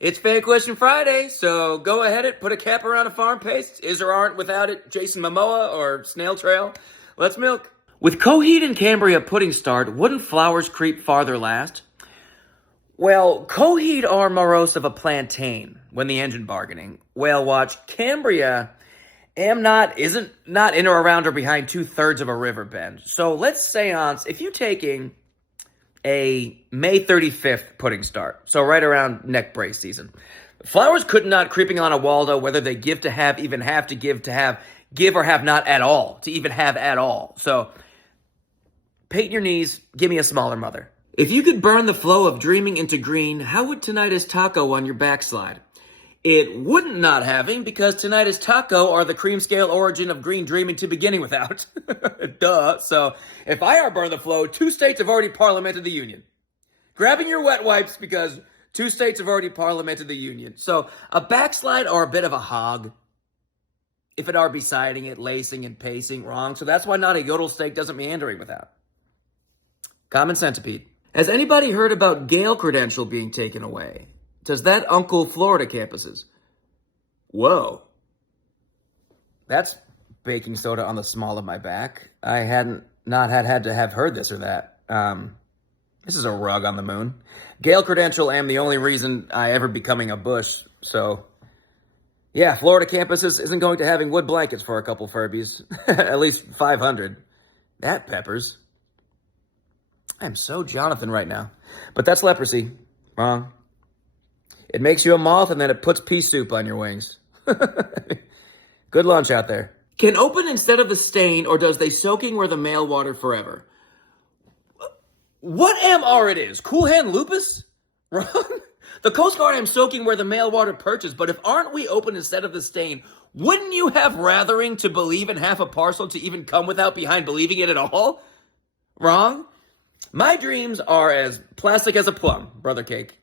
It's Fan Question Friday, so go ahead and put a cap around a farm paste. Is or aren't without it Jason Momoa or Snail Trail? Let's milk. With Coheed and Cambria pudding start, wouldn't flowers creep farther last? Well, Coheed are morose of a plantain when the engine bargaining. Whale watch Cambria isn't in or around or behind 2/3 of a river bend. So let's seance if you taking a May 35th pudding start, so right around neck brace season. Flowers could not creeping on a Waldo, whether they give to have, even have to give or have not at all, to even have at all. So, paint your knees, give me a smaller mother. If you could burn the flow of dreaming into green, how would tinnitus taco on your backslide? It wouldn't not having, because tinnitus taco are the cream scale origin of green dreaming to beginning without. Duh. So, if I are burn the flow, 2 states have already parliamented the union. Grabbing your wet wipes because 2 states have already parliamented the union. So, a backslide are a bit of a hog. If it are besiding it, lacing and pacing wrong. So that's why not a yodel steak doesn't meandering without. Common centipede. Has anybody heard about Gale credential being taken away? Does that Uncle Florida campuses? Whoa. That's baking soda on the small of my back. I hadn't had to have heard this or that. This is a rug on the moon. Gale credential am the only reason I ever becoming a bush. So, yeah, Florida campuses isn't going to having wood blankets for a couple Furbies. At least 500. That peppers. I'm so Jonathan right now. But that's leprosy. Wrong. It makes you a moth, and then it puts pea soup on your wings. Good lunch out there. Can open instead of the stain, or does they soaking where the mail water forever? What are it is? Cool hand lupus? Wrong? The Coast Guard am soaking where the mail water purchase, but if aren't we open instead of the stain, wouldn't you have rathering to believe in half a parcel to even come without behind believing it at all? Wrong? My dreams are as plastic as a plum, brother cake.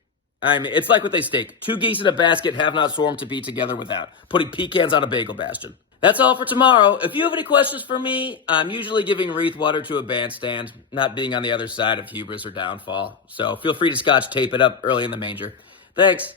I mean, it's like what they stake. 2 geese in a basket have not swarmed to be together without. Putting pecans on a bagel bastion. That's all for tomorrow. If you have any questions for me, I'm usually giving wreath water to a bandstand, not being on the other side of hubris or downfall. So feel free to scotch tape it up early in the manger. Thanks.